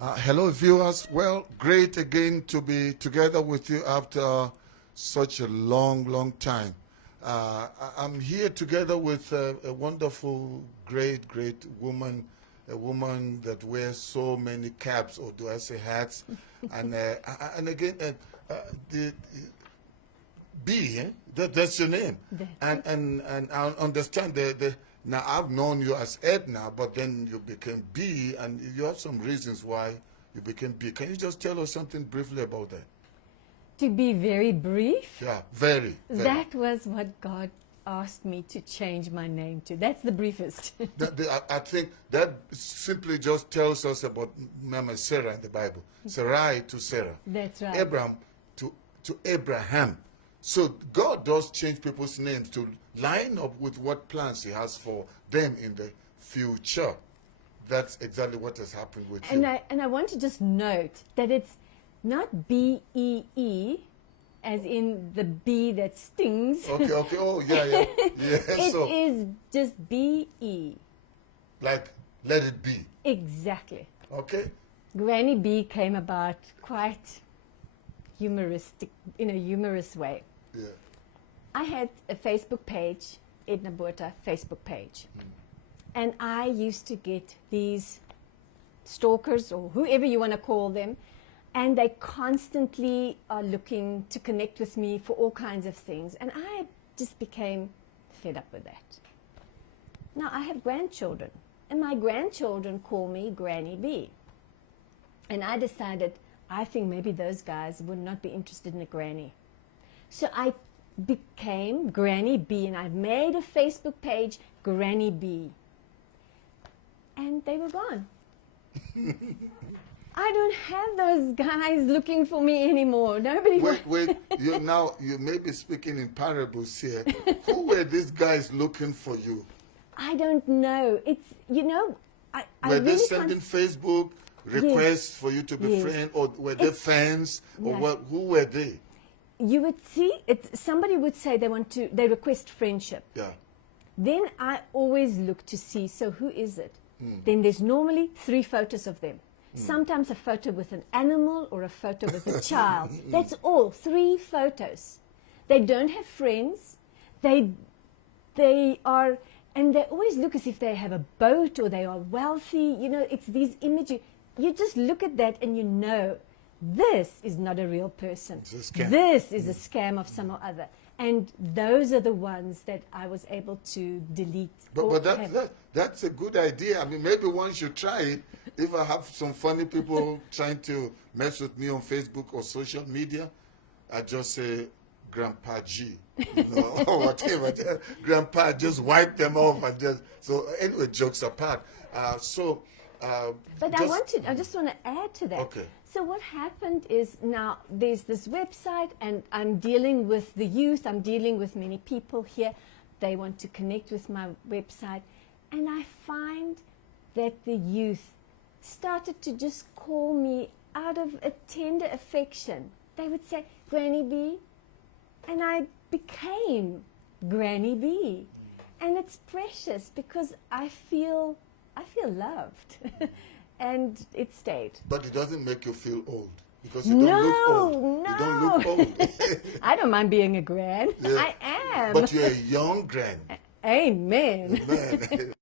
Hello, viewers. Well, great again to be together with you after such a long time. I'm here together with a wonderful, great woman, a woman that wears so many caps, or do I say hats? And again, the B, eh? That's your name. And I understand now I've known you as Edna, but then you became B, and you have some reasons why you became B. Can you just tell us something briefly about that? To be very brief? Yeah, very. That was what God asked me to change my name to. That's the briefest. I think that simply just tells us about Mama Sarah in the Bible. Sarai to Sarah. That's right. Abraham to Abraham. So God does change people's names to line up with what plans he has for them in the future. That's exactly what has happened with you. And I want to just note that it's not B-E-E, as in the bee that stings. Okay. Oh, yeah. It is just B-E. Like, let it be. Exactly. Okay. Granny B came about quite humoristic, in a humorous way. Yeah. I had a Facebook page, Edna Botha Facebook page. And I used to get these stalkers, or whoever you want to call them, and they constantly are looking to connect with me for all kinds of things. And I just became fed up with that. Now, I have grandchildren, and my grandchildren call me Granny B. And I decided, I think maybe those guys would not be interested in a granny. So I became Granny B, and I made a Facebook page, Granny B. And they were gone. I don't have those guys looking for me anymore. Nobody. Wait. You may be speaking in parables here. Who were these guys looking for you? I don't know. It's, I were they really sending Facebook requests for you to be friends, or were they fans, or who were they? You would see it. Somebody would say they request friendship. Yeah. Then I always look to see, so who is it? Then there's normally 3 photos of them. Sometimes a photo with an animal or a photo with a child. That's all, 3 photos. They don't have friends. They are, and they always look as if they have a boat or they are wealthy. It's these images. You just look at that and you know, this is not a real person. This is a scam of some or other. And those are the ones that I was able to delete. But that's a good idea. I mean, maybe one should try it. If I have some funny people trying to mess with me on Facebook or social media, I just say, Grandpa G, or whatever. Grandpa, just wipe them off and just. So anyway, jokes apart. But I just want to add to that. Okay. So what happened is, now there's this website, and I'm dealing with the youth. I'm dealing with many people here. They want to connect with my website. And I find that the youth started to just call me out of a tender affection. They would say, Granny B. And I became Granny B. And it's precious because I feel loved. And it stayed. But it doesn't make you feel old, because you don't look old. No. You don't look old. I don't mind being a gran. Yeah. I am. But you're a young gran. Amen. Amen.